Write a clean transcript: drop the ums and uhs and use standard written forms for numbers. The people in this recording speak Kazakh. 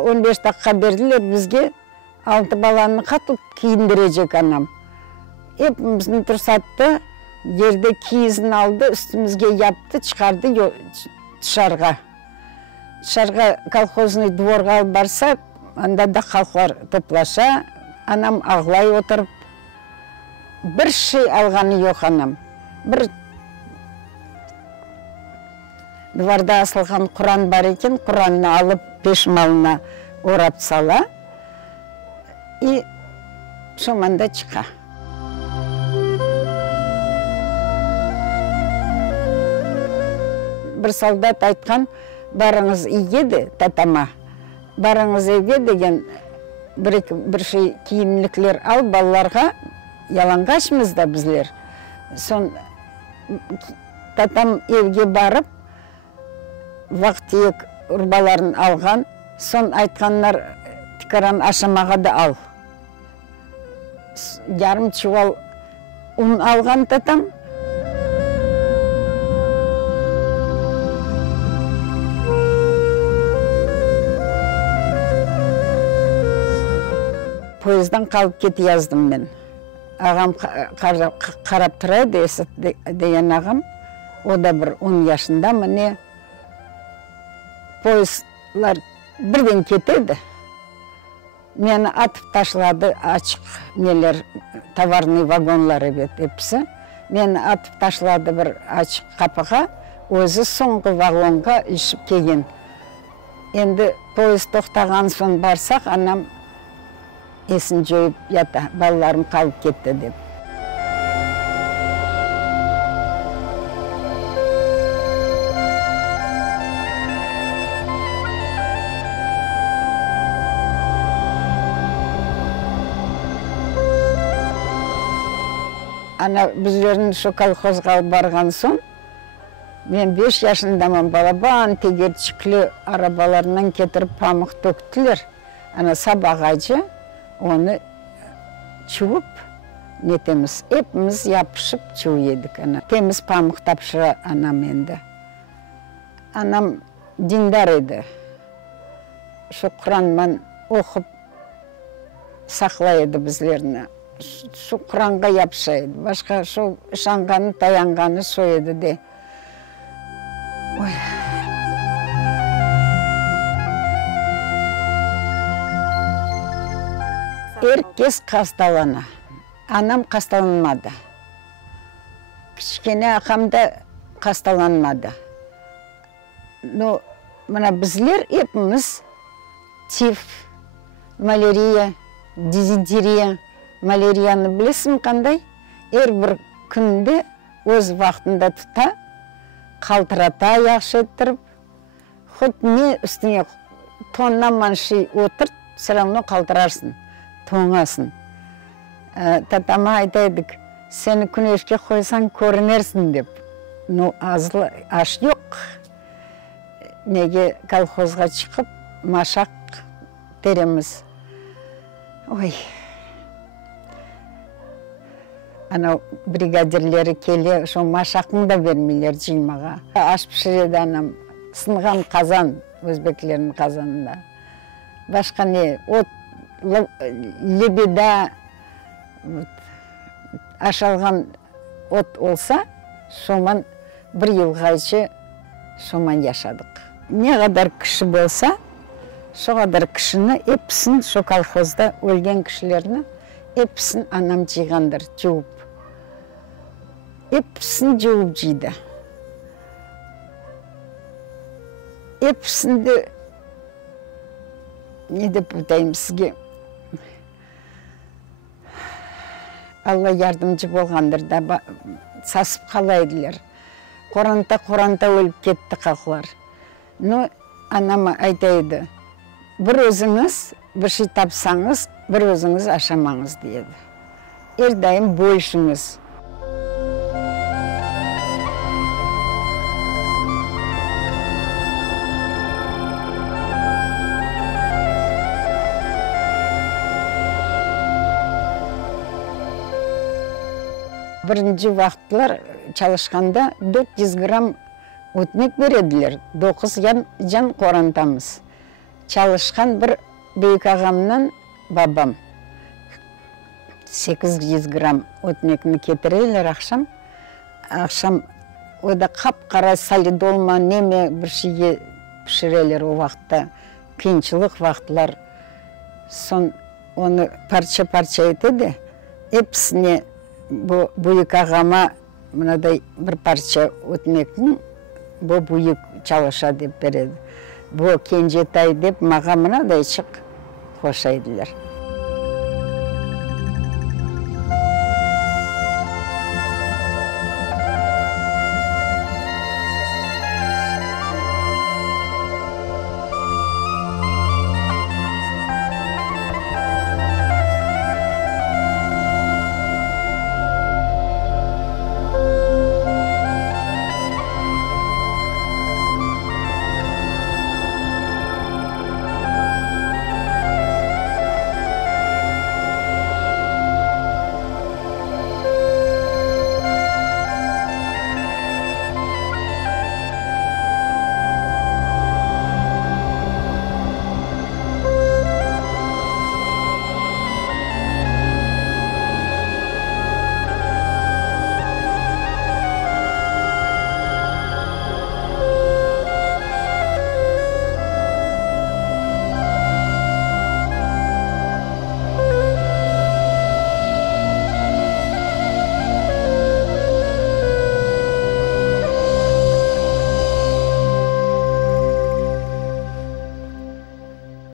15 dakika berdiler bizge. 6 balаны қатып киіндірежек анам. Hepimizin тұрсатты, жерде киізін алды, üstümüzге япты, шығарды dışarıға. Dışarıға колхозный дворға барса, анда да халқлар топлаша, анам ағлай отырып, бір şey алғаны жоқ анам. Бір дворда асылған Құран бар екен, Құранны алып пеш малына орап сала, и шоманда чықа. Бір солдат айтқан, барыңыз үйге татама, барыңыз үйге деген бір şey киімліклер ал балаларға, яланғашмыз да біздер. Сон татам evге барып, вақтиек ұрбаларын алған, сон айтқанлар тікаран ашамаға да ал. Ярым чуал ұн алған татам. Поездан қалып кет яздым мен. Ағам қарап тұрады, Есет деген ағам. О да бір 10 yaşında mı ne? Поездлар бірден кетеді. Мені атып ташлады açık нелер, товарный вагонлары бет епсі. Мені атып ташлады бір açık қапыға, өзі соңғы вагонға ішіп келген. Енді поезд тоқтаған соң барсақ, анам есін жойып ята, балаларым қалып кетті деп. Ана біздерін şu колхозға барған соң, мен 5 yaşındамын, балабан тегерчіклі арабаларынан кетіріп памық төктілер. Ана сабағайчы, оны чуып нетеміз, епіміз япышып чу едік. Теміз памық тапшыра анам енді. Анам диндар еді. Şu Құранман оқып сақлайды біздеріні. Şu Құранға япшайды. Башқа şu шанғаны, таянғаны сойеді де. Ой. Herkes қасталана. Анам қасталанмады. Кішкене ақам да қасталанмады. Но мына біздер епіміз тиф, малярия, дизентерия, малярияны білесің қандай? Бір күнде өз вақтында тұта, қалтырата яқшы еттіріп, хоть не үстіне тонна манши отырт, все равно қалтырарсың. Тоңасын. Татама айтайдық, сені күнешке қойсан көрінерсін деп. Но аш жоқ. Неге колхозға шығып, машақ тереміз. Ой. Анау бригадирлері келе, шо машақын да бермейлер жимаға. Аш пішіреді анам, сынған қазан, өзбекілердің қазанында. Башқа не, от лебеда ашалған от олса, шоман бір елғайшы шоман яшадық. Не қадар кіші болса, шо қадар кішіні епсін, шо колхозда өлген кішілеріні епсін анам жиғандыр, жуып. Епсін жуып жиді. Епсінді не деп ұтайым сізге? Алла ярдымчы болғандыр да сасып қалайдылар. Қоранта өліп кетті қақылар. Но анама айтайды, бір өзіңіз, бір шей тапсаңыз, бір өзіңіз ашамаңыз дейді. Әрдайым бөлшіңіз. Бірінші вақтылар çalışқанда 400 грамм өтмек береділер. 9 жан қорантамыз. Çalışkan bir büyük ağamdan babam 800 gram ötmekini getirirler akşam. Akşam o da kapkara sali dolma neme bir şeyi pişirirler o vaxtda. Kıyınçılık vaxtlar. Son onu parça parça etedi. Hepsini bu büyük ağama mınaday bir parça ötmektin bu büyük çalışa dep beredi. Bu Kenjetay dep mağa mınaday çık hoşaydılar.